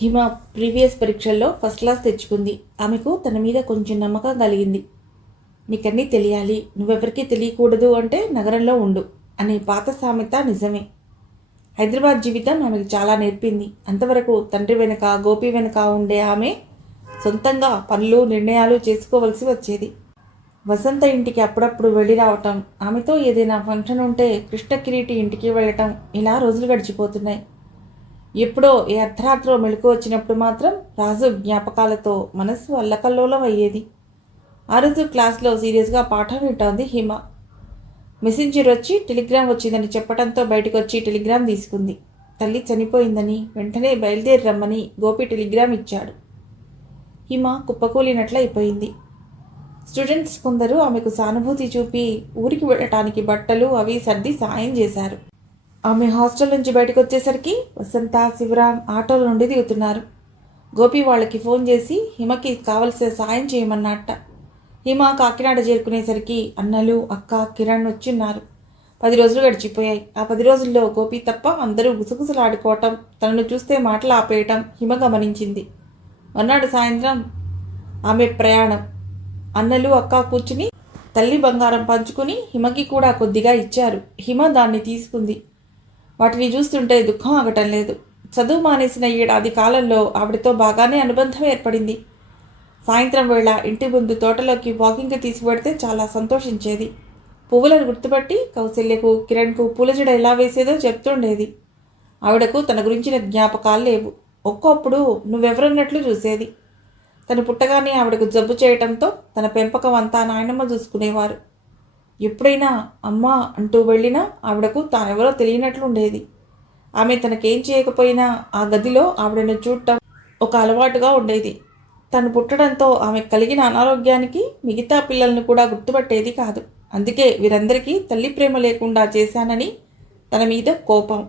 హిమ previous పరీక్షల్లో first class తెచ్చుకుంది. ఆమెకు తన మీద కొంచెం నమ్మకం కలిగింది. నీకన్నీ తెలియాలి, నువ్వెవరికీ తెలియకూడదు అంటే నగరంలో ఉండు అనే పాత సామెత నిజమే. హైదరాబాద్ జీవితం ఆమెకు చాలా నేర్పింది. అంతవరకు తండ్రి వెనుక, గోపి వెనుక ఉండే ఆమె సొంతంగా పనులు, నిర్ణయాలు చేసుకోవలసి వచ్చేది. వసంత ఇంటికి అప్పుడప్పుడు వెళ్ళి రావటం, ఆమెతో ఏదైనా ఫంక్షన్ ఉంటే కృష్ణకిరీటి ఇంటికి వెళ్ళటం, ఇలా రోజులు గడిచిపోతున్నాయి. ఎప్పుడో ఏ అర్ధరాత్రో మెలకు వచ్చినప్పుడు మాత్రం రాజు జ్ఞాపకాలతో మనసు అల్లకల్లోలం అయ్యేది. ఆ రోజు క్లాస్లో సీరియస్గా పాఠం వింటోంది హిమ. మెసెంజర్ వచ్చి టెలిగ్రామ్ వచ్చిందని చెప్పడంతో బయటకు వచ్చి టెలిగ్రామ్ తీసుకుంది. తల్లి చనిపోయిందని వెంటనే బయలుదేరి రమ్మని గోపి టెలిగ్రామ్ ఇచ్చాడు. హిమ కుప్పకూలినట్లయిపోయింది. స్టూడెంట్స్ కొందరు ఆమెకు సానుభూతి చూపి ఊరికి వెళ్ళటానికి బట్టలు అవి సర్ది సాయం చేశారు. ఆమె హాస్టల్ నుంచి బయటకు వచ్చేసరికి వసంత, శివరాం ఆటోల నుండి దిగుతున్నారు. గోపి వాళ్ళకి ఫోన్ చేసి హిమకి కావలసిన సాయం చేయమన్నట్ట. హిమ కాకినాడ చేరుకునేసరికి అన్నలు, అక్క, కిరణ్ వచ్చిన్నారు. 10 రోజులు గడిచిపోయాయి. ఆ 10 రోజుల్లో గోపి తప్ప అందరూ గుసగుసలాడుకోవటం, తనను చూస్తే మాటలు ఆపేయటం హిమ గమనించింది. మర్నాడు సాయంత్రం ఆమె ప్రయాణం. అన్నలు, అక్క కూర్చుని తల్లి బంగారం పంచుకుని హిమకి కూడా కొద్దిగా ఇచ్చారు. హిమ దాన్ని తీసుకుంది. వాటిని చూస్తుంటే దుఃఖం ఆగటం లేదు. చదువు మానేసిన 7 ఏడాది కాలంలో ఆవిడతో బాగానే అనుబంధం ఏర్పడింది. సాయంత్రం వేళ ఇంటి ముందు తోటలోకి వాకింగ్కి తీసుకువెడితే చాలా సంతోషించేది. పువ్వులను గుర్తుపట్టి కౌశల్యకు, కిరణ్కు పూలజడ ఎలా వేసేదో చెప్తుండేది. ఆవిడకు తన గురించిన జ్ఞాపకాలు లేవు. ఒక్కొప్పుడు నువ్వెవరన్నట్లు చూసేది. తను పుట్టగానే ఆవిడకు జబ్బు చేయటంతో తన పెంపకం అంతా నాయనమ్మ చూసుకునేవారు. ఎప్పుడైనా అమ్మా అంటూ వెళ్ళినా ఆవిడకు తానెవరో తెలియనట్లుండేది. ఆమె తనకేం చేయకపోయినా ఆ గదిలో ఆవిడను చూడటం ఒక అలవాటుగా ఉండేది. తను పుట్టడంతో ఆమె కలిగిన అనారోగ్యానికి మిగతా పిల్లలను కూడా గుర్తుపట్టేది కాదు. అందుకే వీరందరికీ తల్లి ప్రేమ లేకుండా చేశానని తన మీద కోపం.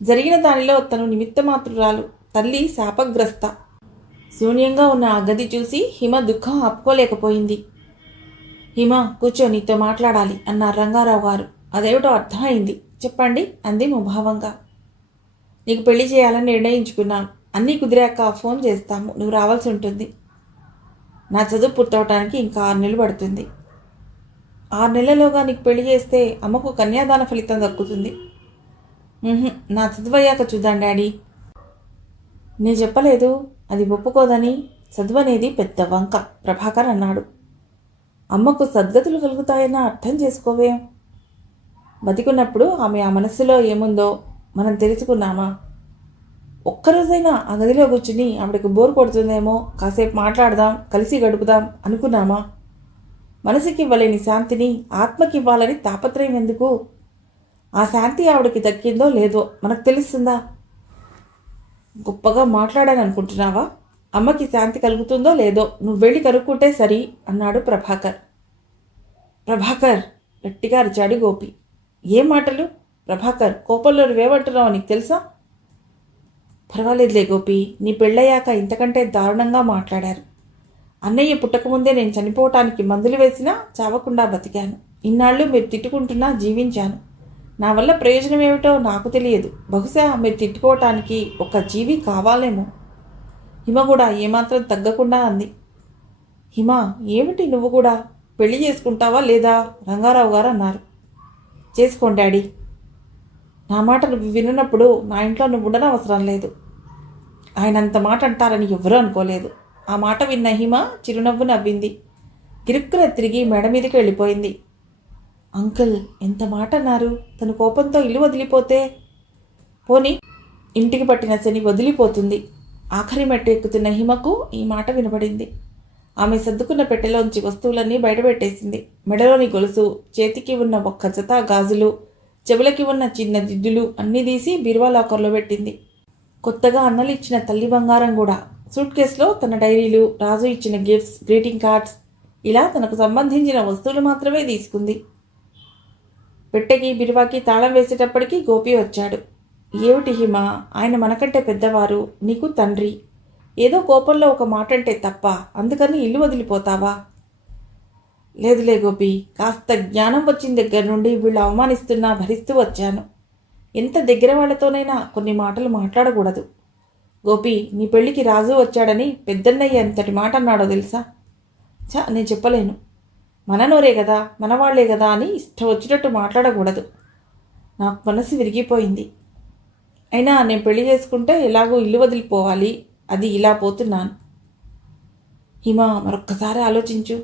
జరిగిన దానిలో తను నిమిత్తమాత్రురాలు. తల్లి శాపగ్రస్త. శూన్యంగా ఉన్న ఆ గది చూసి హిమ దుఃఖం ఆపుకోలేకపోయింది. హిమ, కూర్చో, నీతో మాట్లాడాలి అన్నారు రంగారావు గారు. అదేమిటో అర్థమైంది, చెప్పండి అంది ముభావంగా. నీకు పెళ్లి చేయాలని నిర్ణయించుకున్నాం. అన్నీ కుదిరాక ఫోన్ చేస్తాము, నువ్వు రావాల్సి ఉంటుంది. నా చదువు పూర్తవటానికి ఇంకా 6 నెలలు పడుతుంది. 6 నెలలోగా నీకు పెళ్లి చేస్తే అమ్మకు కన్యాదాన ఫలితం దక్కుతుంది. నా చదువు అయ్యాక చూద్దాం డాడీ. నేను చెప్పలేదు అది ఒప్పుకోదని. చదువు అనేది పెద్ద వంక, ప్రభాకర్ అన్నాడు. అమ్మకు సద్గతులు కలుగుతాయన్న అర్థం చేసుకోవేం? బతికున్నప్పుడు ఆమె ఆ మనస్సులో ఏముందో మనం తెలుసుకున్నామా? ఒక్కరోజైనా ఆ గదిలో కూర్చుని ఆవిడకు బోర్ కొడుతుందేమో, కాసేపు మాట్లాడదాం, కలిసి గడుపుదాం అనుకున్నామా? మనసుకి ఇవ్వలేని శాంతిని ఆత్మకి ఇవ్వాలని తాపత్రయం ఎందుకు? ఆ శాంతి ఆవిడకి దక్కిందో లేదో మనకు తెలుస్తుందా? గొప్పగా మాట్లాడాను అనుకుంటున్నావా? అమ్మకి శాంతి కలుగుతుందో లేదో నువ్వు వెళ్ళి కనుక్కుంటే సరి అన్నాడు ప్రభాకర్. ప్రభాకర్ గట్టిగా అరిచాడు గోపి. ఏం మాటలు ప్రభాకర్? కోపంలో నువ్వేమంటున్నావు నీకు తెలుసా? పర్వాలేదులే గోపి, నీ పెళ్ళయ్యాక ఇంతకంటే దారుణంగా మాట్లాడారు. అన్నయ్య పుట్టకముందే నేను చనిపోవటానికి మందులు వేసినా చావకుండా బతికాను. ఇన్నాళ్ళు మీరు తిట్టుకుంటున్నా జీవించాను. నా వల్ల ప్రయోజనం ఏమిటో నాకు తెలియదు. బహుశా మీరు తిట్టుకోవటానికి ఒక జీవి కావాలేమో. హిమ కూడా ఏమాత్రం తగ్గకుండా అంది. హిమ, ఏమిటి నువ్వు కూడా? పెళ్లి చేసుకుంటావా లేదా? రంగారావు గారు అన్నారు. చేసుకోండి డాడీ. నా మాట నువ్వు విన్నప్పుడు నా ఇంట్లో నువ్వు ఉండనవసరం లేదు. ఆయన అంత మాట అంటారని ఎవరూ అనుకోలేదు. ఆ మాట విన్న హిమ చిరునవ్వు నవ్వింది. గిరుక్కున తిరిగి మేడ మీదకి వెళ్ళిపోయింది. అంకుల్ ఎంత మాట అన్నారు? తన కోపంతో ఇల్లు వదిలిపోతే? పోనీ, ఇంటికి పట్టిన శని వదిలిపోతుంది. ఆఖరి మెట్టు ఎక్కుతున్న హిమకు ఈ మాట వినపడింది. ఆమె సర్దుకున్న పెట్టెలోంచి వస్తువులన్నీ బయటపెట్టేసింది. మెడలోని గొలుసు, చేతికి ఉన్న ఒక్క జత గాజులు, చెవులకి ఉన్న చిన్న దిద్దులు అన్నీ తీసి బీరువా లాకర్లో పెట్టింది. కొత్తగా అన్నలు ఇచ్చిన తల్లి బంగారం కూడా. సూట్ కేసులో తన డైరీలు, రాజు ఇచ్చిన గిఫ్ట్స్, గ్రీటింగ్ కార్డ్స్, ఇలా తనకు సంబంధించిన వస్తువులు మాత్రమే తీసుకుంది. పెట్టెకి, బిరువాకి తాళం వేసేటప్పటికీ గోపి వచ్చాడు. ఏమిటి హిమ, ఆయన మనకంటే పెద్దవారు, నీకు తండ్రి. ఏదో కోపంలో ఒక మాట అంటే తప్ప అందుకని ఇల్లు వదిలిపోతావా? లేదులే గోపి, కాస్త జ్ఞానం వచ్చిన దగ్గర నుండి వీళ్ళు అవమానిస్తున్నా భరిస్తూ వచ్చాను. ఎంత దగ్గర వాళ్ళతోనైనా కొన్ని మాటలు మాట్లాడకూడదు. గోపి, నీ పెళ్ళికి రాజు వచ్చాడని పెద్దన్నయ్య ఎంతటి మాట అన్నాడో తెలుసా? నేను చెప్పలేను. మననోరే కదా, మనవాళ్లే కదా అని ఇష్టం వచ్చినట్టు మాట్లాడకూడదు. నాకు మనసు విరిగిపోయింది. అయినా నేను పెళ్లి చేసుకుంటే ఎలాగో ఇల్లు వదిలిపోవాలి. అది ఇలా పోతున్నాను. హిమ, మరొక్కసారి ఆలోచించు.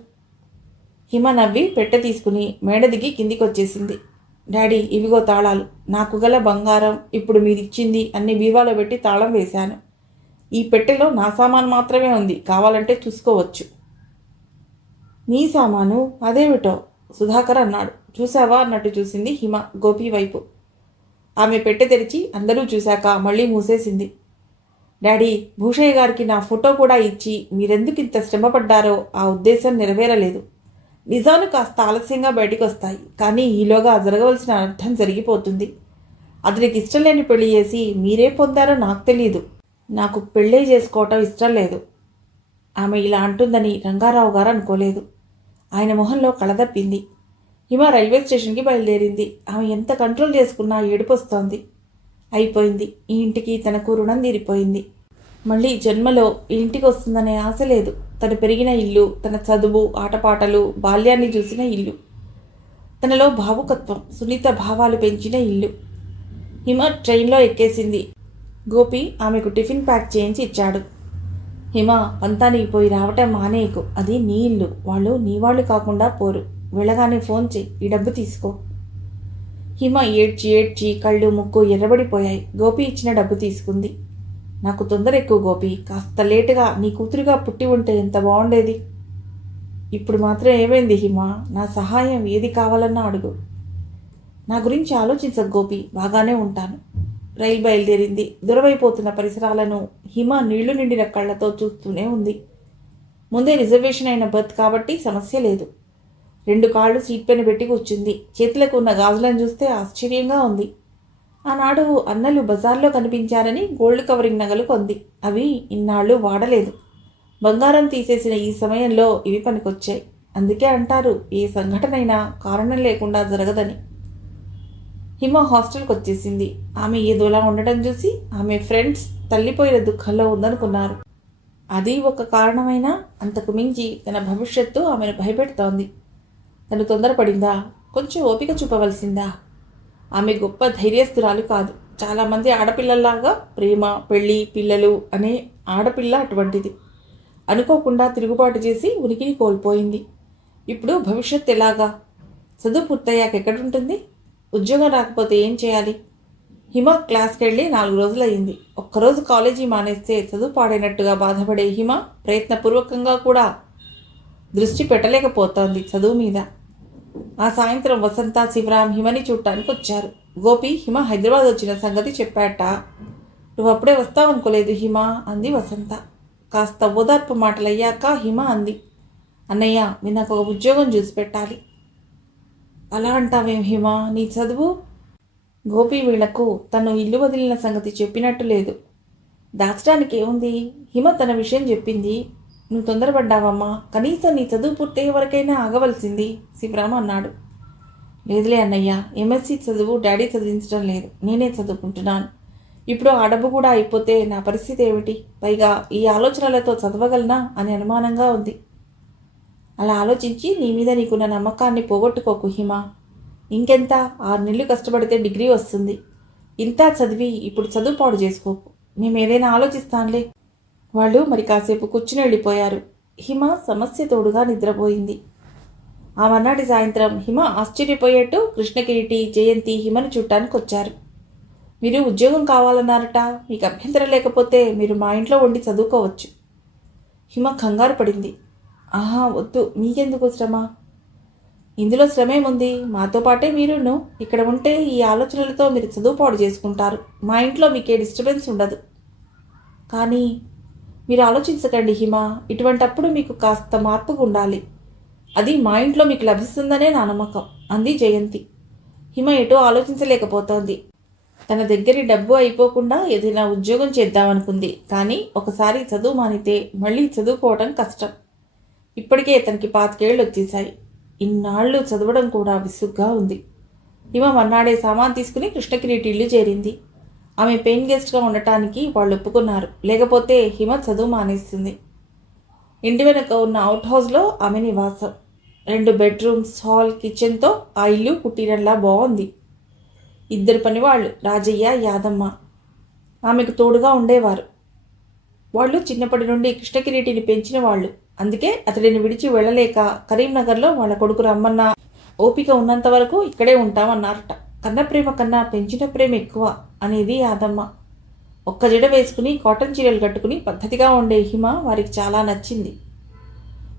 హిమ నవ్వి పెట్టె తీసుకుని మేడ దిగి కిందికి వచ్చేసింది. డాడీ, ఇవిగో తాళాలు. నాకు గల బంగారం ఇప్పుడు మీరిచ్చింది అన్ని బీరువాలో పెట్టి తాళం వేశాను. ఈ పెట్టెలో నా సామాను మాత్రమే ఉంది, కావాలంటే చూసుకోవచ్చు. నీ సామాను? అదేమిటో? సుధాకర్ అన్నాడు. చూసావా అన్నట్టు చూసింది హిమ గోపి వైపు. ఆమె పెట్టె తెరిచి అందరూ చూశాక మళ్ళీ మూసేసింది. డాడీ, భూషయ్య గారికి నా ఫోటో కూడా ఇచ్చి మీరెందుకు ఇంత శ్రమపడ్డారో ఆ ఉద్దేశం నెరవేరలేదు. నిజాలు కాస్త ఆలస్యంగా బయటికి వస్తాయి, కానీ ఈలోగా జరగవలసిన అర్థం జరిగిపోతుంది. అతనికి ఇష్టం లేని పెళ్లి చేసి మీరే పొందారో నాకు తెలియదు. నాకు పెళ్ళే చేసుకోవటం ఇష్టం లేదు. ఆమె ఇలా అంటుందని రంగారావు గారు అనుకోలేదు. ఆయన మొహంలో కళదప్పింది. హిమ రైల్వే స్టేషన్కి బయలుదేరింది. ఆమె ఎంత కంట్రోల్ చేసుకున్నా ఏడుపొస్తోంది. అయిపోయింది. ఈ ఇంటికి తనకు రుణం తీరిపోయింది. మళ్ళీ జన్మలో ఈ ఇంటికి వస్తుందనే ఆశ లేదు. తను పెరిగిన ఇల్లు, తన చదువు, ఆటపాటలు, బాల్యాన్ని చూసిన ఇల్లు, తనలో భావుకత్వం, సున్నిత భావాలు పెంచిన ఇల్లు. హిమ ట్రైన్లో ఎక్కేసింది. గోపి ఆమెకు టిఫిన్ ప్యాక్ చేయించి ఇచ్చాడు. హిమ, పంతానికి పోయి రావటం మానేయకు. అది నీ ఇల్లు. వాళ్ళు నీ వాళ్ళు కాకుండా పోరు. వెళ్ళగానే ఫోన్ చేయి. ఈ డబ్బు తీసుకో. హిమ ఏడ్చి ఏడ్చి కళ్ళు ముక్కు ఎర్రబడిపోయాయి. గోపి ఇచ్చిన డబ్బు తీసుకుంది. నాకు తొందర ఎక్కువ గోపి. కాస్త లేటుగా నీ కూతురుగా పుట్టి ఉంటే ఎంత బాగుండేది. ఇప్పుడు మాత్రం ఏమైంది హిమ? నా సహాయం ఏది కావాలన్నా అడుగు. నా గురించి ఆలోచించకు గోపి. బాగానే ఉంటాను. రైలు బయలుదేరింది. దూరమైపోతున్న పరిసరాలను హిమ నీళ్లు నిండిన కళ్ళతో చూస్తూనే ఉంది. ముందే రిజర్వేషన్ అయిన బర్త్ కాబట్టి సమస్య లేదు. 2 కాళ్ళు సీట్ పైన పెట్టి కూర్చుంది. చేతులకు ఉన్న గాజులను చూస్తే ఆశ్చర్యంగా ఉంది. ఆనాడు అన్నలు బజార్లో కనిపించారని గోల్డ్ కవరింగ్ నగలు కొంది. అవి ఇన్నాళ్ళు వాడలేదు. బంగారం తీసేసిన ఈ సమయంలో ఇవి పనికొచ్చాయి. అందుకే అంటారు, ఏ సంఘటనైనా కారణం లేకుండా జరగదని. హిమ హాస్టల్కి వచ్చేసింది. ఆమె ఏదోలా ఉండటం చూసి ఆమె ఫ్రెండ్స్ తల్లిపోయిన దుఃఖంలో ఉందనుకున్నారు. అది ఒక కారణమైనా అంతకు మించి తన భవిష్యత్తు ఆమెను భయపెడుతోంది. తను తొందరపడిందా? కొంచెం ఓపిక చూపవలసిందా? ఆమె గొప్ప ధైర్యస్తురాలు కాదు. చాలామంది ఆడపిల్లల్లాగా ప్రేమ, పెళ్ళి, పిల్లలు అనే ఆడపిల్ల అటువంటిది. అనుకోకుండా తిరుగుబాటు చేసి ఉనికిని కోల్పోయింది. ఇప్పుడు భవిష్యత్తు ఎలాగా? చదువు పూర్తయ్యాక ఎక్కడుంటుంది? ఉద్యోగం రాకపోతే ఏం చేయాలి? హిమ క్లాస్కి వెళ్ళి 4 రోజులయ్యింది. ఒక్కరోజు కాలేజీ మానేస్తే చదువు పాడైనట్టుగా బాధపడే హిమ ప్రయత్నపూర్వకంగా కూడా దృష్టి పెట్టలేకపోతోంది చదువు మీద. ఆ సాయంత్రం వసంత, శివరాం హిమని చూడటానికి వచ్చారు. గోపి హిమ హైదరాబాద్ వచ్చిన సంగతి చెప్పాట. నువ్వు అప్పుడే వస్తావనుకోలేదు హిమ అంది వసంత. కాస్త ఓదార్పు మాటలయ్యాక హిమ అంది, అన్నయ్య, మీరు నాకు ఒక ఉద్యోగం చూసి పెట్టాలి. అలా అంటావేం హిమ? నీ చదువు? గోపి వీళ్లకు తను ఇల్లు వదిలిన సంగతి చెప్పినట్టు లేదు. దాచడానికి ఏముంది? హిమ తన విషయం చెప్పింది. నువ్వు తొందరపడ్డావమ్మా. కనీసం నీ చదువు పూర్తయ్యే వరకైనా ఆగవలసింది, శివరామ అన్నాడు. లేదులే అన్నయ్య, ఎంఎస్సీ చదువు డాడీ చదివించడం లేదు, నేనే చదువుకుంటున్నాను. ఇప్పుడు ఆ డబ్బు కూడా అయిపోతే నా పరిస్థితి ఏమిటి? పైగా ఈ ఆలోచనలతో చదవగలనా అని అనుమానంగా ఉంది. అలా ఆలోచించి నీ మీద నీకున్న నమ్మకాన్ని పోగొట్టుకోకు హిమ. ఇంకెంత? 6 నెలలు కష్టపడితే డిగ్రీ వస్తుంది. ఇంత చదివి ఇప్పుడు చదువు పాడు చేసుకోకు. మేమేదైనా ఆలోచిస్తానులే. వాళ్ళు మరి కాసేపు కూర్చుని వెళ్ళిపోయారు. హిమ సమస్య తోడుగా నిద్రపోయింది. ఆ మర్నాటి సాయంత్రం హిమ ఆశ్చర్యపోయేట్టు కృష్ణకిరీటి, జయంతి హిమను చూడటానికి వచ్చారు. మీరు ఉద్యోగం కావాలన్నారట. మీకు అభ్యంతరం లేకపోతే మీరు మా ఇంట్లో ఉండి చదువుకోవచ్చు. హిమ కంగారు పడింది. ఆహా, వద్దు, మీకెందుకు శ్రమ? ఇందులో శ్రమేముంది? మాతో పాటే మీరును ఇక్కడ ఉంటే ఈ ఆలోచనలతో మీరు చదువు పాడు చేసుకుంటారు. మా ఇంట్లో మీకే డిస్టర్బెన్స్ ఉండదు. కానీ మీరు ఆలోచించకండి హిమ. ఇటువంటప్పుడు మీకు కాస్త మార్పుగా ఉండాలి. అది మా ఇంట్లో మీకు లభిస్తుందనే నా నమ్మకం అంది జయంతి. హిమ ఎటో ఆలోచించలేకపోతోంది. తన దగ్గర డబ్బు అయిపోకుండా ఏదైనా ఉద్యోగం చేద్దామనుకుంది. కానీ ఒకసారి చదువు మానితే మళ్ళీ చదువుకోవడం కష్టం. ఇప్పటికే తనకి 25 ఏళ్ళు వచ్చేశాయి. ఇన్నాళ్ళు చదవడం కూడా విసుగ్గా ఉంది. హిమ మర్నాడే సామాన్ తీసుకుని కృష్ణకిరీటి ఇల్లు చేరింది. ఆమె పెయిన్ గెస్ట్గా ఉండటానికి వాళ్ళు ఒప్పుకున్నారు. లేకపోతే హిమ చదువు మానేస్తుంది. ఇంటి వెనుక ఉన్న అవుట్ హౌస్లో ఆమె నివాసం. 2 బెడ్రూమ్స్, హాల్, కిచెన్తో ఆ ఇల్లు కుటీరంలా బాగుంది. 2 పనివాళ్ళు, రాజయ్య, యాదమ్మ ఆమెకు తోడుగా ఉండేవారు. వాళ్ళు చిన్నప్పటి నుండి కృష్ణకిరీటిని పెంచిన వాళ్ళు. అందుకే అతడిని విడిచి వెళ్ళలేక కరీంనగర్లో వాళ్ళ కొడుకు రమ్మన్న ఓపిక ఉన్నంత వరకు ఇక్కడే ఉంటామన్నారట. కన్న ప్రేమ కన్నా పెంచిన ప్రేమ ఎక్కువ అనేది యాదమ్మ. ఒక్క జడ వేసుకుని కాటన్ చీరలు కట్టుకుని పద్ధతిగా ఉండే హిమ వారికి చాలా నచ్చింది.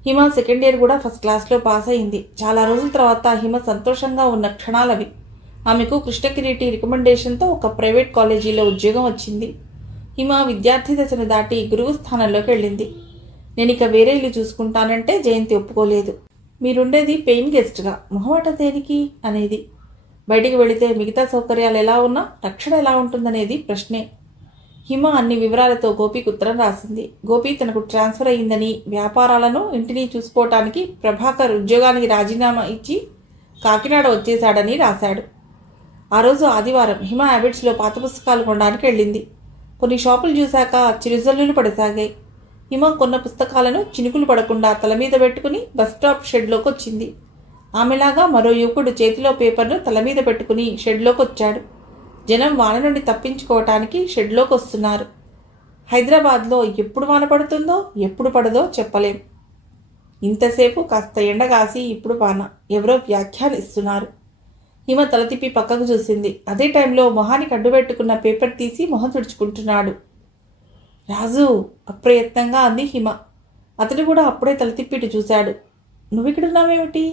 హిమ సెకండ్ ఇయర్ కూడా ఫస్ట్ క్లాస్లో పాస్ అయింది. చాలా రోజుల తర్వాత హిమ సంతోషంగా ఉన్న క్షణాలవి. ఆమెకు కృష్ణకిరీటి రికమెండేషన్తో ఒక ప్రైవేట్ కాలేజీలో ఉద్యోగం వచ్చింది. హిమ విద్యార్థి దశను దాటి గురువు స్థానంలోకి వెళ్ళింది. నేను ఇక వేరే ఇల్లు చూసుకుంటానంటే జయంతి ఒప్పుకోలేదు. మీరుండేది పెయిన్ గెస్ట్గా, మొహమాట దేనికి అనేది. బయటికి వెళితే మిగతా సౌకర్యాలు ఎలా ఉన్నా రక్షణ ఎలా ఉంటుందనేది ప్రశ్నే. హిమ అన్ని వివరాలతో గోపికి ఉత్తరం రాసింది. గోపి తనకు ట్రాన్స్ఫర్ అయ్యిందని, వ్యాపారాలను ఇంటిని చూసుకోవటానికి ప్రభాకర్ ఉద్యోగానికి రాజీనామా ఇచ్చి కాకినాడ వచ్చేశాడని రాశాడు. ఆ రోజు ఆదివారం. హిమ హ్యాబిట్స్లో పాత పుస్తకాలు కొనడానికి వెళ్ళింది. కొన్ని షాపులు చూశాక చిరుజల్లులు పడసాగాయి. హిమ కొన్న పుస్తకాలను చినుకులు పడకుండా తల మీద పెట్టుకుని బస్ స్టాప్ షెడ్లోకి వచ్చింది. ఆమెలాగా మరో యువకుడు చేతిలో పేపర్ను తల మీద పెట్టుకుని షెడ్లోకి వచ్చాడు. జనం వాన నుండి తప్పించుకోవటానికి షెడ్లోకి వస్తున్నారు. హైదరాబాద్లో ఎప్పుడు వాన పడుతుందో ఎప్పుడు పడదో చెప్పలేం. ఇంతసేపు కాస్త ఎండ కాసి ఇప్పుడు వాన. ఎవరో వ్యాఖ్యానిస్తున్నారు. హిమ తల తిప్పి పక్కకు చూసింది. అదే టైంలో మొహానికి అడ్డుపెట్టుకున్న పేపర్ తీసి మొహం తుడుచుకుంటున్నాడు. రాజు, అప్రయత్నంగా అంది హిమ. అతడు కూడా అప్పుడే తల తిప్పిట్టు చూశాడు. నువ్విక్కడున్నావేమిటి?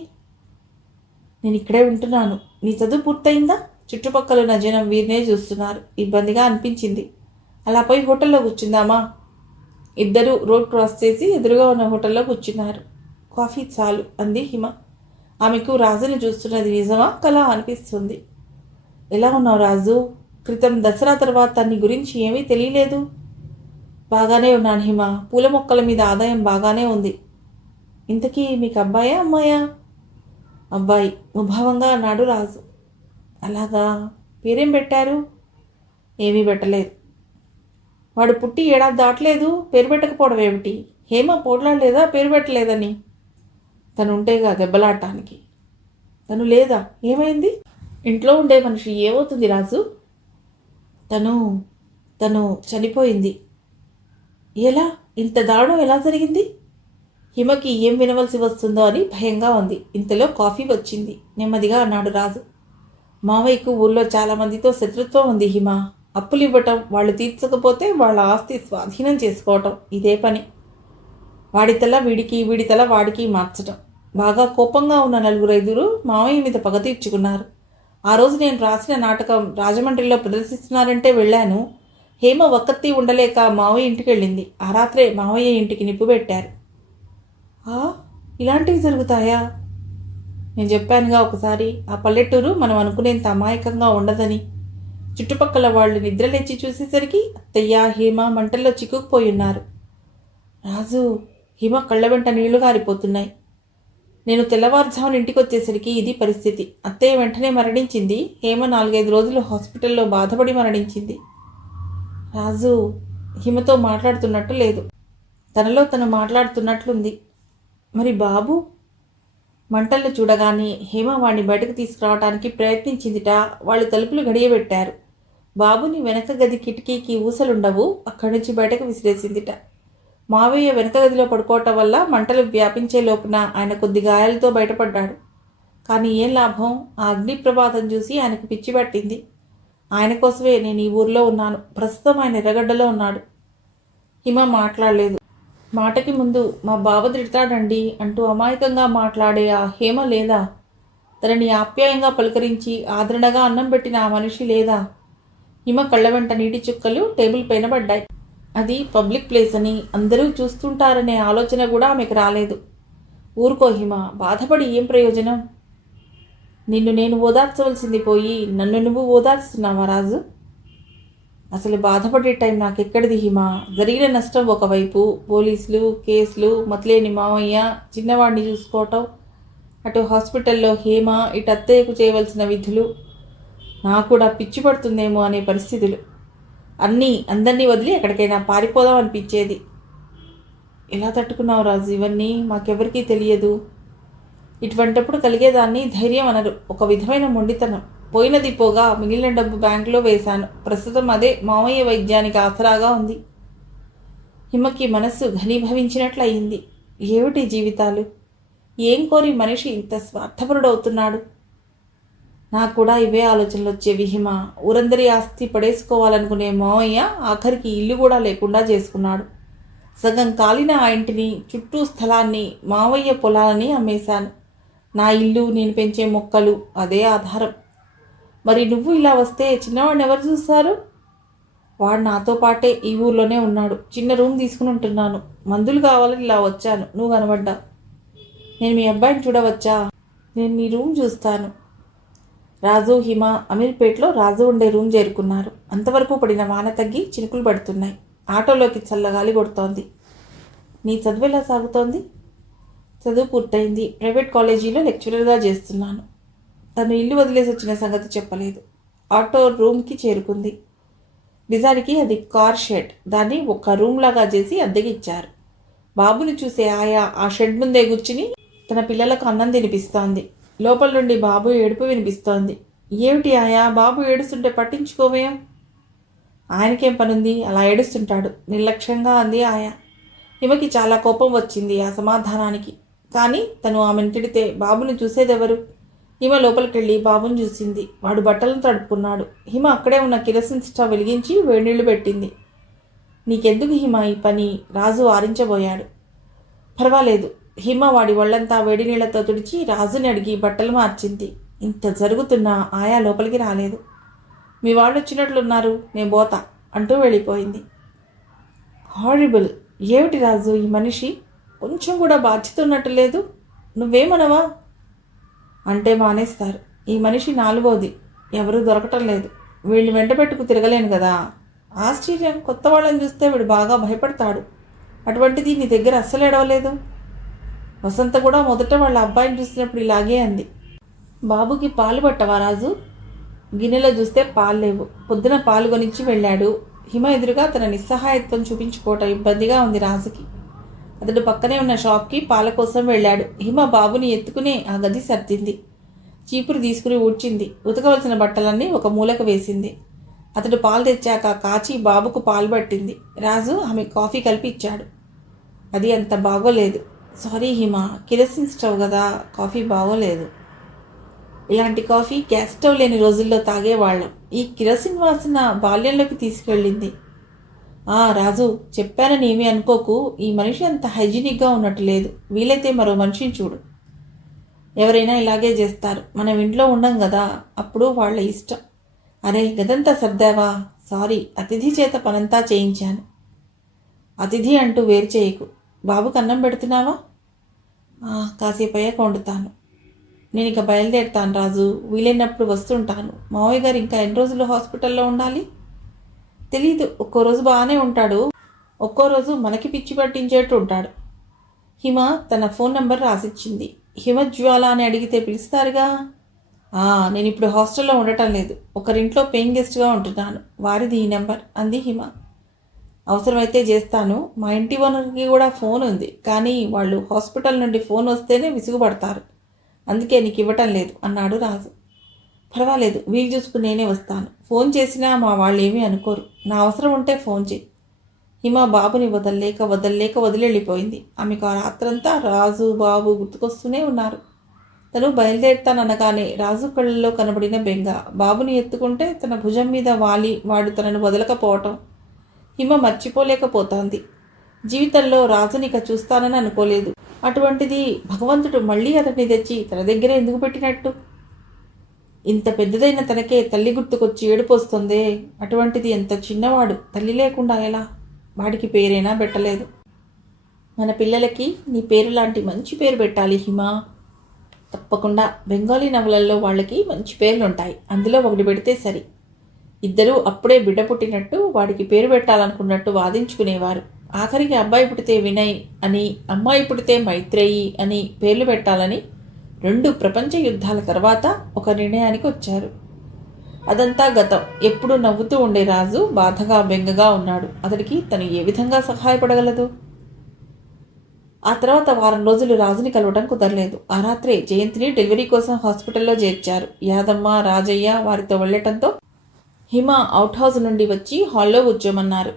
నేను ఇక్కడే ఉంటున్నాను. నీ చదువు పూర్తయిందా? చుట్టుపక్కల ఉన్న జనం వీరినే చూస్తున్నారు. ఇబ్బందిగా అనిపించింది. అలా పోయి హోటల్లో కూర్చుందామా? ఇద్దరూ రోడ్ క్రాస్ చేసి ఎదురుగా ఉన్న హోటల్లో కూర్చున్నారు. కాఫీ చాలు అంది హిమ. ఆమెకు రాజుని చూస్తున్నది నిజమా కలా అనిపిస్తుంది. ఎలా ఉన్నావు రాజు? క్రితం దసరా తర్వాత నీ గురించి ఏమీ తెలియలేదు. బాగానే ఉన్నాను హిమ. పూల మొక్కల మీద ఆదాయం బాగానే ఉంది. ఇంతకీ మీకు అబ్బాయా అమ్మాయా? అబ్బాయి, ముభావంగా అన్నాడు రాజు. అలాగా, పేరేం పెట్టారు? ఏమీ పెట్టలేదు. వాడు పుట్టి ఏడాది దాటలేదు, పేరు పెట్టకపోవడం ఏమిటి? హేమ పోట్లాడలేదా పేరు పెట్టలేదని? తను ఉంటేగా దెబ్బలాడటానికి. తను లేదా? ఏమైంది? ఇంట్లో ఉండే మనిషి ఏమవుతుంది రాజు? తను చనిపోయింది. ఎలా? ఇంత దారుణం ఎలా జరిగింది? హిమకి ఏం వినవలసి వస్తుందో అని భయంగా ఉంది. ఇంతలో కాఫీ వచ్చింది. నెమ్మదిగా అన్నాడు రాజు. మావయ్యకు ఊళ్ళో చాలామందితో శత్రుత్వం ఉంది హిమ. అప్పులు ఇవ్వటం, వాళ్ళు తీర్చకపోతే వాళ్ళ ఆస్తి స్వాధీనం చేసుకోవటం, ఇదే పని. వాడి తల వీడికి, వీడి తల వాడికి మార్చటం. బాగా కోపంగా ఉన్న 4-5 మావయ్య మీద పగ తీర్చుకున్నారు. ఆ రోజు నేను రాసిన నాటకం రాజమండ్రిలో ప్రదర్శిస్తున్నారంటే వెళ్ళాను. హేమ ఒక్కత్తి ఉండలేక మావయ్య ఇంటికి వెళ్ళింది. ఆ రాత్రే మావయ్య ఇంటికి నిప్పు పెట్టారు. ఇలాంటివి జరుగుతాయా? నేను చెప్పానుగా ఒకసారి, ఆ పల్లెటూరు మనం అనుకునేంత అమాయకంగా ఉండదని. చుట్టుపక్కల వాళ్ళు నిద్రలేచి చూసేసరికి అత్తయ్య, హేమ మంటల్లో చిక్కుకుపోయి ఉన్నారు. రాజు, హిమ కళ్ళ వెంట నీళ్లు గారిపోతున్నాయి. నేను తెల్లవారుజామున ఇంటికి వచ్చేసరికి ఇది పరిస్థితి. అత్తయ్య వెంటనే మరణించింది. హేమ 4-5 రోజులు హాస్పిటల్లో బాధపడి మరణించింది. రాజు హిమతో మాట్లాడుతున్నట్టు లేదు. తనలో తను మాట్లాడుతున్నట్లుంది. మరి బాబు? మంటల్లో చూడగానే హేమ వాడిని బయటకు తీసుకురావడానికి ప్రయత్నించిందిట. వాళ్ళు తలుపులు గడియబెట్టారు. బాబుని వెనక గది కిటికీకి ఊసలుండవు, అక్కడి నుంచి బయటకు విసిరేసిందిట. మావయ్య వెనక గదిలో పడుకోవటం వల్ల మంటలు వ్యాపించే లోపున ఆయన కొద్ది గాయాలతో బయటపడ్డాడు. కానీ ఏం లాభం? ఆ అగ్ని ప్రమాదం చూసి ఆయనకు పిచ్చి పట్టింది. ఆయన కోసమే నేను ఈ ఊర్లో ఉన్నాను. ప్రస్తుతం ఆయన ఎర్రగడ్డలో ఉన్నాడు. హిమ మాట్లాడలేదు. మాటకి ముందు మా బావ తిడతాడండి అంటూ అమాయకంగా మాట్లాడే ఆ హేమ లేదా? తనని ఆప్యాయంగా పలకరించి ఆదరణగా అన్నం పెట్టిన ఆ మనిషి లేదా? హిమ కళ్ళ వెంట నీటి చుక్కలు టేబుల్ పైన పడ్డాయి. అది పబ్లిక్ ప్లేస్ అని, అందరూ చూస్తుంటారనే ఆలోచన కూడా ఆమెకు రాలేదు. ఊరుకో హిమ, బాధపడి ఏం ప్రయోజనం? నిన్ను నేను ఓదార్చవలసింది పోయి నన్ను నువ్వు ఓదార్చుతున్నావా రాజు? అసలు బాధపడే టైం నాకెక్కడిది హిమ? జరిగిన నష్టం ఒకవైపు, పోలీసులు, కేసులు, మతలేని మామయ్య, చిన్నవాడిని చూసుకోవటం, అటు హాస్పిటల్లో హేమ, ఇటు అత్తయ్యకు చేయవలసిన విధులు, నాకు కూడా పిచ్చి పడుతుందేమో అనే పరిస్థితులు. అందరినీ వదిలి ఎక్కడికైనా పారిపోదాం అనిపించేది. ఎలా తట్టుకున్నావు రాజు? ఇవన్నీ మాకెవరికీ తెలియదు. ఇటువంటప్పుడు కలిగేదాన్ని ధైర్యం అనరు, ఒక విధమైన మొండితనం. పోయినది పోగా మిగిలిన డబ్బు బ్యాంకులో వేశాను. ప్రస్తుతం అదే మామయ్య వైద్యానికి ఆసరాగా ఉంది. హిమకి మనస్సు ఘనీభవించినట్లయింది. ఏమిటి జీవితాలు? ఏం కోరి మనిషి ఇంత స్వార్థపరుడవుతున్నాడు? నాకు కూడా ఇవే ఆలోచనలు వచ్చేవి హిమ. ఊరందరి ఆస్తి పడేసుకోవాలనుకునే మావయ్య ఆఖరికి ఇల్లు కూడా లేకుండా చేసుకున్నాడు. సగం కాలిన ఆ ఇంటిని, చుట్టూ స్థలాన్ని, మావయ్య పొలాలని అమ్మేశాను. నా ఇల్లు, నేను పెంచే మొక్కలు అదే ఆధారం. మరి నువ్వు ఇలా వస్తే చిన్నవాడిని ఎవరు చూస్తారు? వాడు నాతో పాటే ఈ ఊర్లోనే ఉన్నాడు. చిన్న రూమ్ తీసుకుని ఉంటున్నాను. మందులు కావాలని ఇలా వచ్చాను. నువ్వు కనబడ్డా. నేను మీ అబ్బాయిని చూడవచ్చా? నేను మీ రూమ్ చూస్తాను. రాజు, హిమ అమీర్పేట్లో రాజు ఉండే రూమ్ చేరుకున్నారు. అంతవరకు పడిన వాన తగ్గి చినుకులు పడుతున్నాయి. ఆటోలోకి చల్లగాలి కొడుతోంది. నీ చదువు ఎలా సాగుతోంది? చదువు పూర్తయింది. ప్రైవేట్ కాలేజీలో లెక్చరర్గా చేస్తున్నాను. తను ఇల్లు వదిలేసి వచ్చిన సంగతి చెప్పలేదు. ఆటో రూమ్కి చేరుకుంది. నిజానికి అది కార్ షెడ్. దాన్ని ఒక రూమ్ లాగా చేసి అద్దెకి ఇచ్చారు. బాబుని చూసే ఆయా ఆ షెడ్ ముందే కూర్చుని తన పిల్లలకు అన్నం తినిపిస్తోంది. లోపల నుండి బాబు ఏడుపు వినిపిస్తోంది. ఏమిటి ఆయా, బాబు ఏడుస్తుంటే పట్టించుకోవేం? ఆయనకేం పనుంది, అలా ఏడుస్తుంటాడు నిర్లక్ష్యంగా అంది ఆయా. హిమకి చాలా కోపం వచ్చింది ఆ సమాధానానికి. కానీ తను ఆమెను తిడితే బాబుని చూసేదెవరు? హిమ లోపలికి వెళ్ళి బాబుని చూసింది. వాడు బట్టలను తడుపుకున్నాడు. హిమ అక్కడే ఉన్న కిరసిన్ స్టవ్ వెలిగించి వేడినీళ్లు పెట్టింది. నీకెందుకు హిమ ఈ పని? రాజు ఆరించబోయాడు. పర్వాలేదు. హిమ వాడి ఒళ్ళంతా వేడి నీళ్లతో తుడిచి రాజుని అడిగి బట్టలు మార్చింది. ఇంత జరుగుతున్నా ఆయా లోపలికి రాలేదు. మీ వాళ్ళు వచ్చినట్లున్నారు, నేను పోతా అంటూ వెళ్ళిపోయింది. హారిబుల్. ఏమిటి రాజు ఈ మనిషి? కొంచెం కూడా బాధ్యత ఉన్నట్టు లేదు. నువ్వేమనవా? అంటే మానేస్తారు. ఈ మనిషి నాలుగోది. ఎవరూ దొరకటం లేదు. వీడిని వెంట పెట్టుకు తిరగలేను కదా. ఆశ్చర్యం, కొత్త వాళ్ళని చూస్తే వీడు బాగా భయపడతాడు. అటువంటిది నీ దగ్గర అస్సలు ఎడవలేదు. వసంత కూడా మొదట వాళ్ళ అబ్బాయిని చూసినప్పుడు ఇలాగే అంది. బాబుకి పాలు పట్టవా రాజు? గిన్నెలో చూస్తే పాలు లేవు. పొద్దున పాలు కొనిచ్చి వెళ్ళాడు. హిమ ఎదురుగా తన నిస్సహాయత్వం చూపించుకోవటం ఇబ్బందిగా ఉంది రాజుకి. అతడు పక్కనే ఉన్న షాప్కి పాల కోసం వెళ్ళాడు. హిమ బాబుని ఎత్తుకునే ఆ గది సర్దింది. చీపురు తీసుకుని ఊడ్చింది. ఉతకవలసిన బట్టలన్నీ ఒక మూలకు వేసింది. అతడు పాలు తెచ్చాక కాచి బాబుకు పాలు పట్టింది. రాజు ఆమె కాఫీ కలిపి ఇచ్చాడు. అది అంత బాగోలేదు. సారీ హిమ, కిరసిన్ స్టవ్ కదా, కాఫీ బాగోలేదు. ఇలాంటి కాఫీ గ్యాస్ స్టవ్ లేని రోజుల్లో తాగేవాళ్ళం. ఈ కిరసిన్ వాసన బాల్యంలోకి తీసుకెళ్ళింది. రాజు, చెప్పానని ఏమీ అనుకోకు. ఈ మనిషి అంత హైజీనిక్గా ఉన్నట్టు లేదు. వీలైతే మరో మనిషిని చూడు. ఎవరైనా ఇలాగే చేస్తారు. మనం ఇంట్లో ఉండం కదా, అప్పుడు వాళ్ళ ఇష్టం. అరే, గదంతా సర్దావా? సారీ, అతిథి చేత పనంతా చేయించాను. అతిథి అంటూ వేరు చేయకు. బాబుకి అన్నం పెడుతున్నావా? కాసేపు అయ్యాక వండుతాను. నేను ఇక బయలుదేరుతాను రాజు. వీలైనప్పుడు వస్తుంటాను. మావయ్య గారు ఇంకా ఎన్ని రోజులు హాస్పిటల్లో ఉండాలి? తెలీదు. ఒక్కో రోజు బాగానే ఉంటాడు, ఒక్కో రోజు మనకి పిచ్చి పట్టించేట్టు ఉంటాడు. హిమ తన ఫోన్ నంబర్ రాసిచ్చింది. హిమజ్వాల అని అడిగితే పిలుస్తారుగా. నేను ఇప్పుడు హాస్టల్లో ఉండటం లేదు. ఒకరింట్లో పెయింగ్ గెస్ట్గా ఉంటున్నాను. వారిది ఈ నెంబర్ అంది హిమ. అవసరమైతే చేస్తాను. మా ఇంటి ఓనర్కి కూడా ఫోన్ ఉంది, కానీ వాళ్ళు హాస్పిటల్ నుండి ఫోన్ వస్తేనే విసుగుపడతారు. అందుకే నీకు ఇవ్వటం లేదు అన్నాడు రాజు. పర్వాలేదు, వీలు చూసుకుని నేనే వస్తాను. ఫోన్ చేసినా మా వాళ్ళు ఏమీ అనుకోరు. నా అవసరం ఉంటే ఫోన్ చేయి. హిమ బాబుని వదల్లేక వదిలిపోయింది. ఆమెకు ఆ రాత్రంతా రాజు, బాబు గుర్తుకొస్తూనే ఉన్నారు. తను బయలుదేరుతాననగానే రాజు కళ్ళల్లో కనబడిన బెంగ, బాబుని ఎత్తుకుంటే తన భుజం మీద వాలి వాడు తనను వదలకపోవటం హిమ మర్చిపోలేకపోతోంది. జీవితంలో రాజునిక చూస్తానని అనుకోలేదు. అటువంటిది భగవంతుడు మళ్ళీ అతన్ని తెచ్చి తన దగ్గర ఎందుకు పెట్టినట్టు? ఇంత పెద్దదైన తనకే తల్లి గుర్తుకొచ్చి ఏడుపోస్తుందే. అటువంటిది ఎంత చిన్నవాడు, తల్లి లేకుండా ఎలా? వాడికి పేరైనా పెట్టలేదు. మన పిల్లలకి నీ పేరు లాంటి మంచి పేరు పెట్టాలి హిమ. తప్పకుండా. బెంగాలీ నవలల్లో వాళ్ళకి మంచి పేర్లు ఉంటాయి. అందులో ఒకటి పెడితే సరి. ఇద్దరూ అప్పుడే బిడ్డ పుట్టినట్టు వాడికి పేరు పెట్టాలనుకున్నట్టు వాదించుకునేవారు. ఆఖరికి అబ్బాయి పుడితే వినయ్ అని, అమ్మాయి పుడితే మైత్రేయి అని పేర్లు పెట్టాలని 2 ప్రపంచ యుద్ధాల తర్వాత ఒక నిర్ణయానికి వచ్చారు. అదంతా గతం. ఎప్పుడూ నవ్వుతూ ఉండే రాజు బాధగా బెంగగా ఉన్నాడు. అతడికి తను ఏ విధంగా సహాయపడగలదు? ఆ తర్వాత వారం రోజులు రాజుని కలవడం కుదరలేదు. ఆ రాత్రే జయంతిని డెలివరీ కోసం హాస్పిటల్లో చేర్చారు. యాదమ్మ, రాజయ్య వారితో వెళ్లటంతో హిమ అవుట్ హౌస్ నుండి వచ్చి హాల్లో కూర్చోమన్నారు.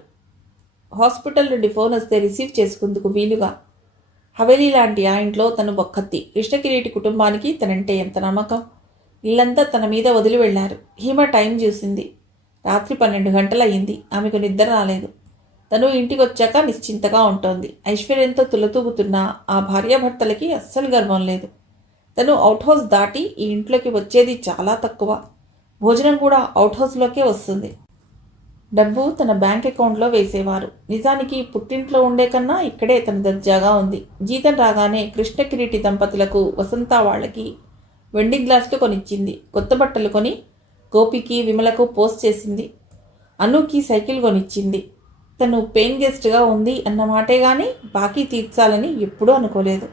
హాస్పిటల్ నుండి ఫోన్ వస్తే రిసీవ్ చేసుకుందుకు వీలుగా హవేలీ లాంటి ఆ ఇంట్లో తను ఒక్కత్తి. కృష్ణకిరీటి కుటుంబానికి తనంటే ఎంత నమ్మకం. ఇల్లంతా తన మీద వదిలి వెళ్లారు. హిమ టైం చూసింది. రాత్రి 12 గంటలయ్యింది. ఆమెకు నిద్ర రాలేదు. తను ఇంటికి వచ్చాక నిశ్చింతగా ఉంటోంది. ఐశ్వర్యంతో తులతూగుతున్న ఆ భార్యాభర్తలకి అస్సలు గర్వం లేదు. తను అవుట్ హౌస్ దాటి ఈ ఇంట్లోకి వచ్చేది చాలా తక్కువ. భోజనం కూడా అవుట్ హౌస్లోకే వస్తుంది. డబ్బు తన బ్యాంక్ అకౌంట్లో వేసేవారు. నిజానికి పుట్టింట్లో ఉండే కన్నా ఇక్కడే తన దర్జాగా ఉంది. జీతం రాగానే కృష్ణకిరీటి దంపతులకు, వసంత వాళ్ళకి వెండి గ్లాసులు కొనిచ్చింది. కొత్త బట్టలు కొని గోపికి, విమలకు పోస్ట్ చేసింది. అనుకి సైకిల్ కొనిచ్చింది. తను పెయిన్ గెస్ట్గా ఉంది అన్న మాటే కానీ బాకీ తీర్చాలని ఎప్పుడూ అనుకోలేదు.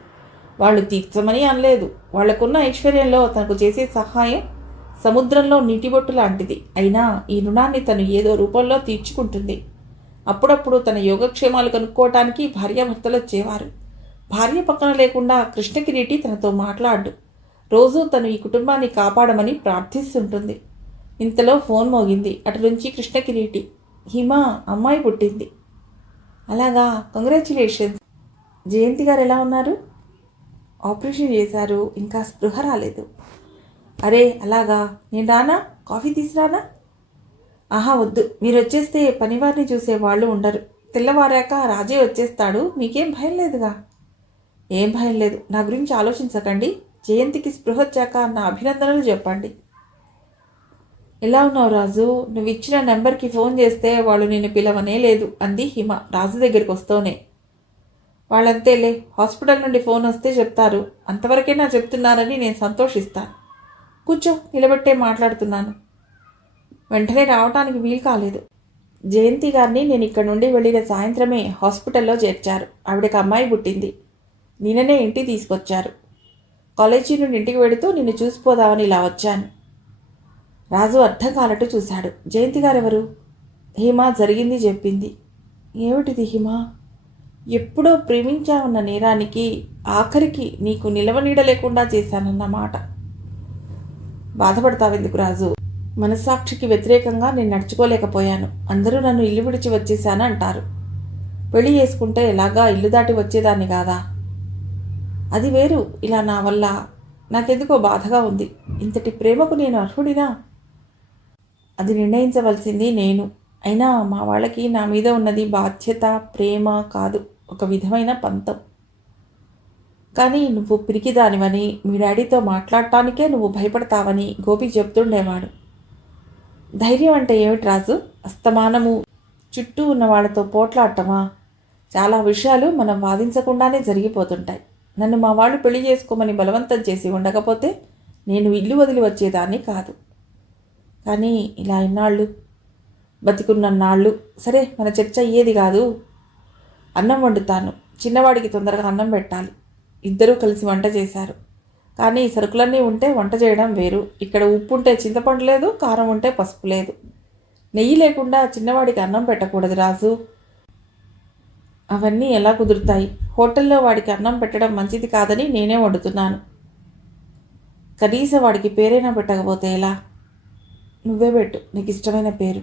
వాళ్ళు తీర్చమని అనలేదు. వాళ్లకున్న ఐశ్వర్యంలో తనకు చేసే సహాయం సముద్రంలో నీటిబొట్టు లాంటిది. అయినా ఈ రుణాన్ని తను ఏదో రూపంలో తీర్చుకుంటుంది. అప్పుడప్పుడు తన యోగక్షేమాలు కనుక్కోవటానికి భార్యాభర్తలు వచ్చేవారు. భార్య పక్కన లేకుండా కృష్ణకిరీటి తనతో మాట్లాడు. రోజూ తను ఈ కుటుంబాన్ని కాపాడమని ప్రార్థిస్తుంటుంది. ఇంతలో ఫోన్ మోగింది. అటు నుంచి కృష్ణకిరీటి, హిమ, అమ్మాయి పుట్టింది. అలాగా, కంగ్రాచ్యులేషన్స్. జయంతి గారు ఎలా ఉన్నారు? ఆపరేషన్ చేశారు, ఇంకా స్పృహ రాలేదు. అరే అలాగా, నేను రానా? కాఫీ తీసురానా? ఆహా వద్దు, మీరు వచ్చేస్తే పనివారిని చూసే వాళ్ళు ఉండరు. తెల్లవారాక రాజే వచ్చేస్తాడు. మీకేం భయం లేదుగా? ఏం భయం లేదు. నా గురించి ఆలోచించకండి. జయంతికి స్పృహ వచ్చాక నా అభినందనలు చెప్పండి. ఎలా ఉన్నావు రాజు? నువ్వు ఇచ్చిన నెంబర్కి ఫోన్ చేస్తే వాళ్ళు నిన్ను పిలవనే లేదు అంది హిమ రాజు దగ్గరికి వస్తూనే. వాళ్ళంతేలే, హాస్పిటల్ నుండి ఫోన్ వస్తే చెప్తారు. అంతవరకైనా చెప్తున్నారని నేను సంతోషిస్తాను. కూర్చో, నిలబెట్టే మాట్లాడుతున్నాను. వెంటనే రావటానికి వీలు కాలేదు. జయంతి గారిని నేను ఇక్కడ నుండి వెళ్ళిన సాయంత్రమే హాస్పిటల్లో చేర్చారు. ఆవిడకి అమ్మాయి పుట్టింది. నిన్ననే ఇంటికి తీసుకొచ్చారు. కాలేజీ నుండి ఇంటికి వెళుతూ నిన్ను చూసిపోదామని ఇలా వచ్చాను. రాజు అర్థం కానట్టు చూశాడు. జయంతి గారెవరు? హిమ జరిగింది చెప్పింది. ఏమిటిది హిమ? ఎప్పుడో ప్రేమించామన్న నేరానికి ఆఖరికి నీకు నిలవనీడ లేకుండా చేశానన్నమాట. బాధపడతావెందుకు రాజు? మనస్సాక్షికి వ్యతిరేకంగా నేను నడుచుకోలేకపోయాను. అందరూ నన్ను ఇల్లు విడిచి వచ్చేశాను అంటారు. పెళ్లి చేసుకుంటే ఎలాగా ఇల్లు దాటి వచ్చేదాన్ని కాదా? అది వేరు. ఇలా నా వల్ల నాకెందుకో బాధగా ఉంది. ఇంతటి ప్రేమకు నేను అర్హుడినా? అది నిర్ణయించవలసింది నేను. అయినా మా వాళ్ళకి నా మీద ఉన్నది బాధ్యత, ప్రేమ కాదు, ఒక విధమైన పంతం. కానీ నువ్వు పిరికిదానివని, మీ డాడీతో మాట్లాడటానికే నువ్వు భయపడతావని గోపి చెప్తుండేవాడు. ధైర్యం అంటే ఏమిటి రాజు? అస్తమానము చుట్టూ ఉన్న వాళ్ళతో పోట్లాడటమా? చాలా విషయాలు మనం వాదించకుండానే జరిగిపోతుంటాయి. నన్ను మా వాళ్ళు పెళ్లి చేసుకోమని బలవంతం చేసి ఉండకపోతే నేను ఇల్లు వదిలి వచ్చేదాన్ని కాదు. కానీ ఇలా ఇన్నాళ్ళు బతికున్నన్నాళ్ళు. సరే, మన చర్చ అయ్యేది కాదు. అన్నం వండుతాను. చిన్నవాడికి తొందరగా అన్నం పెట్టాలి. ఇద్దరూ కలిసి వంట చేశారు. కానీ సరుకులన్నీ ఉంటే వంట చేయడం వేరు. ఇక్కడ ఉప్పు ఉంటే చింతపండు లేదు, కారం ఉంటే పసుపు లేదు. నెయ్యి లేకుండా చిన్నవాడికి అన్నం పెట్టకూడదు రాజు. అవన్నీ ఎలా కుదురుతాయి? హోటల్లో వాడికి అన్నం పెట్టడం మంచిది కాదని నేనే వండుతున్నాను. కనీసం వాడికి పేరైనా పెట్టకపోతే ఎలా? నువ్వే పెట్టు, నీకు ఇష్టమైన పేరు.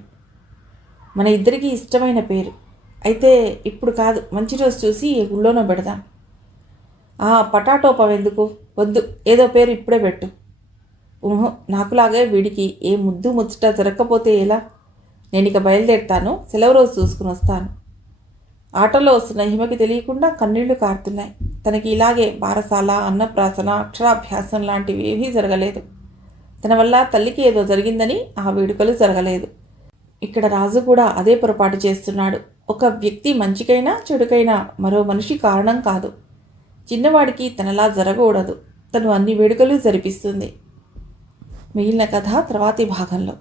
మన ఇద్దరికీ ఇష్టమైన పేరు. అయితే ఇప్పుడు కాదు, మంచి రోజు చూసి గుళ్ళోనో పెడదాం. పటాటో పవెందుకు? వద్దు, ఏదో పేరు ఇప్పుడే పెట్టు. నాకులాగే వీడికి ఏ ముద్దు ముచ్చట జరగకపోతే ఎలా? నేను ఇక బయలుదేరుతాను. సెలవు రోజు చూసుకుని వస్తాను. ఆటోలో వస్తున్న హిమకి తెలియకుండా కన్నీళ్లు కారుతున్నాయి. తనకి ఇలాగే బారసాల, అన్నప్రాసన, అక్షరాభ్యాసం లాంటివి ఏవీ జరగలేదు. తన వల్ల తల్లికి ఏదో జరిగిందని ఆ వేడుకలు జరగలేదు. ఇక్కడ రాజు కూడా అదే పొరపాటు చేస్తున్నాడు. ఒక వ్యక్తి మంచికైనా చెడుకైనా మరో మనిషి కారణం కాదు. చిన్నవాడికి తనలా జరగకూడదు. తను అన్ని వేడుకలు జరిపిస్తుంది. మిగిలిన కథ తర్వాతి భాగంలో.